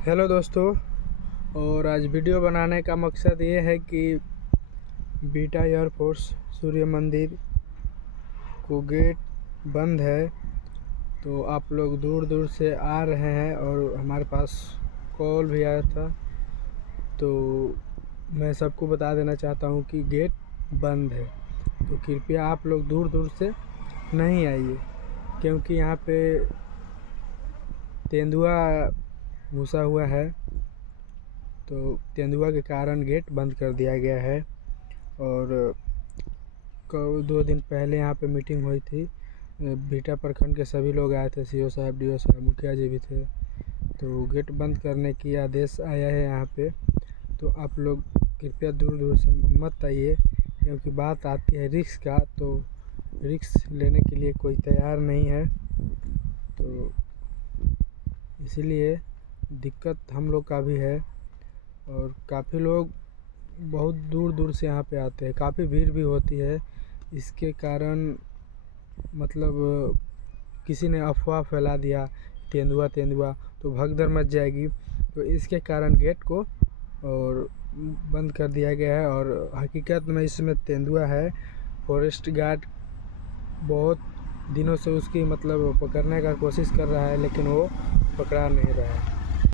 Hello दोस्तों। और आज वीडियो बनाने का मकसद ये है कि बीटा एयरफोर्स सूर्य मंदिर को गेट बंद है, तो आप लोग दूर दूर से आ रहे हैं और हमारे पास कॉल भी आया था। तो मैं सबको बता देना चाहता हूँ कि गेट बंद है, तो कृपया आप लोग दूर दूर से नहीं आइए, क्योंकि यहाँ पे तेंदुआ घुसा हुआ है। तो तेंदुआ के कारण गेट बंद कर दिया गया है। और 2 दिन पहले यहाँ पे मीटिंग हुई थी, बीटा प्रखंड के सभी लोग आए थे, सीओ साहब, डीओ साहब, मुखिया जी भी थे। तो गेट बंद करने की आदेश आया है यहाँ पे। तो आप लोग कृपया दूर दूर से मत आइए, क्योंकि बात आती है रिस्क का, तो रिस्क लेने के लिए कोई तैयार नहीं है। तो इसीलिए दिक्कत हम लोग का भी है, और काफ़ी लोग बहुत दूर दूर से यहाँ पे आते हैं, काफ़ी भीड़ भी होती है। इसके कारण मतलब किसी ने अफवाह फैला दिया तेंदुआ तेंदुआ, तो भगदड़ मच जाएगी। तो इसके कारण गेट को और बंद कर दिया गया है। और हकीकत में इसमें तेंदुआ है। फॉरेस्ट गार्ड बहुत दिनों से उसकी मतलब पकड़ने का कोशिश कर रहा है, लेकिन वो पकड़ा नहीं रहा है।